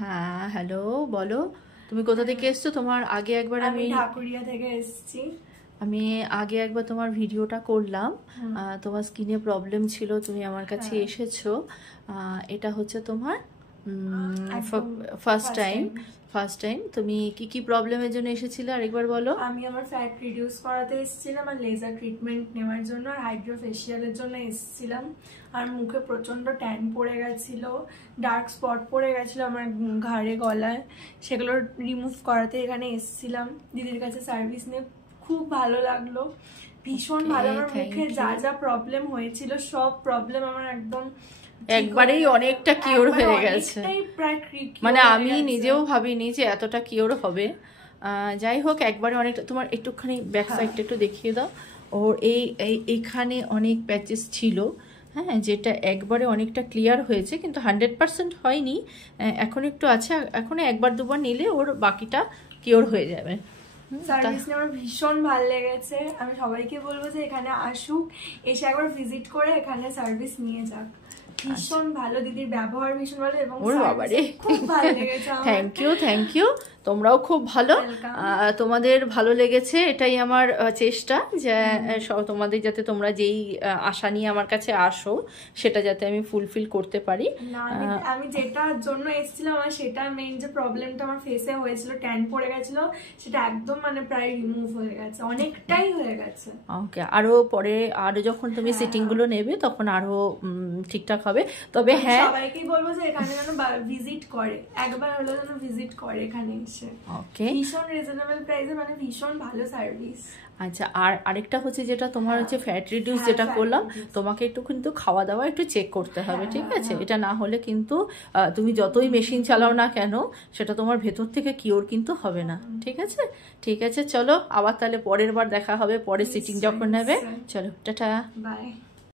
হ্যাঁ, হ্যালো, বলো তুমি কোথা থেকে এসছো? তোমার আগে একবার আমি ঢাকুরিয়া থেকে এসেছি। আমি আগে একবার তোমার ভিডিওটা করলাম, তোমার স্কিনে প্রবলেম ছিল, তুমি আমার কাছে এসেছো। এটা হচ্ছে তোমার ফার্স্ট টাইম। তুমি কি কি প্রবলেমের জন্য এসেছিলে আরেকবার বলো। আমি আমার ফ্যাট রিডিউস করাতে এসেছিলাম, আর লেজার ট্রিটমেন্ট নেওয়ার জন্য, আর হাইড্রো ফেশিয়ালের জন্য এসেছিলাম। আর মুখে প্রচন্ড ট্যান পড়ে গেছিল, ডার্ক স্পট পড়ে গেছিল আমার ঘাড়ে গলায়, সেগুলো রিমুভ করাতে এখানে এসেছিলাম। দিদির কাছে সার্ভিস নিয়ে খুব ভালো লাগলো, ভীষণ ভালো। আমার মুখে যা যা প্রবলেম হয়েছিল সব প্রবলেম আমার একদম একবারেই অনেকটা কিওর হয়ে গেছে। মানে আমি নিজেও ভাবিনি যে এতটা কিওর হবে। যাই হোক, একবারে অনেকটা। তোমার একটুখানি ব্যাক সাইডটা একটু দেখিয়ে দাও। ওর এইখানে অনেক প্যাচেস ছিল, হ্যাঁ, যেটা একবারে অনেকটা ক্লিয়ার হয়েছে, কিন্তু 100% হয়নি, এখন একটু আছে। এখন একবার দুবার নিলে ওর বাকিটা কিওর হয়ে যাবে। সার্ভিস নিয়ে আমার ভীষণ ভালো লেগেছে। আমি সবাইকে বলবো যে এখানে আসুক, এসে একবার ভিজিট করে এখানে সার্ভিস নিয়ে যাক। ভীষণ ভালো, দিদির ব্যবহার ভীষণ ভালো এবং খুব ভালো লেগেছে। Thank you. তোমরাও খুব ভালো, তোমাদের ভালো লেগেছে এটাই আমার চেষ্টা, যে তোমাদের যাতে তোমরা যেই আশা নিয়ে আমার কাছে আসো সেটা যাতে আমি ফুলফিল করতে পারি। আমি যেটার জন্য এসেছিলাম আমার সেটা মেইন, যে প্রবলেমটা আমার ফেসে হয়েছিল, ট্যান পড়ে গেছিল, সেটা একদম মানে প্রায় রিমুভ হয়ে গেছে, অনেকটাই হয়ে গেছে। ওকে, আরো পরে আরো যখন তুমি সিটিং গুলো নেবে তখন আরো ঠিকঠাক হবে। তবে হ্যাঁ, সবাইকেই বলবো যে এখানে যেন ভিজিট করে, একবার হলেও যেন ভিজিট করে এখানে এসে। ওকে, ভীষণ রিজনেবল প্রাইসে, মানে ভীষণ ভালো সার্ভিস। আচ্ছা, আর আরেকটা হচ্ছে যেটা তোমার হচ্ছে ফ্যাট রিডিউস যেটা করলাম, তোমাকে একটু কিন্তু খাওয়া দাওয়া একটু চেক করতে হবে, ঠিক আছে? এটা না হলে কিন্তু তুমি যতই মেশিন চালাও না কেন সেটা তোমার ভেতর থেকে কিওর কিন্তু হবে না, ঠিক আছে? ঠিক আছে, চলো আবার তাহলে পরের বার দেখা হবে, পরে সিটিং যখন নেবে। চলো, টাটা, বাই।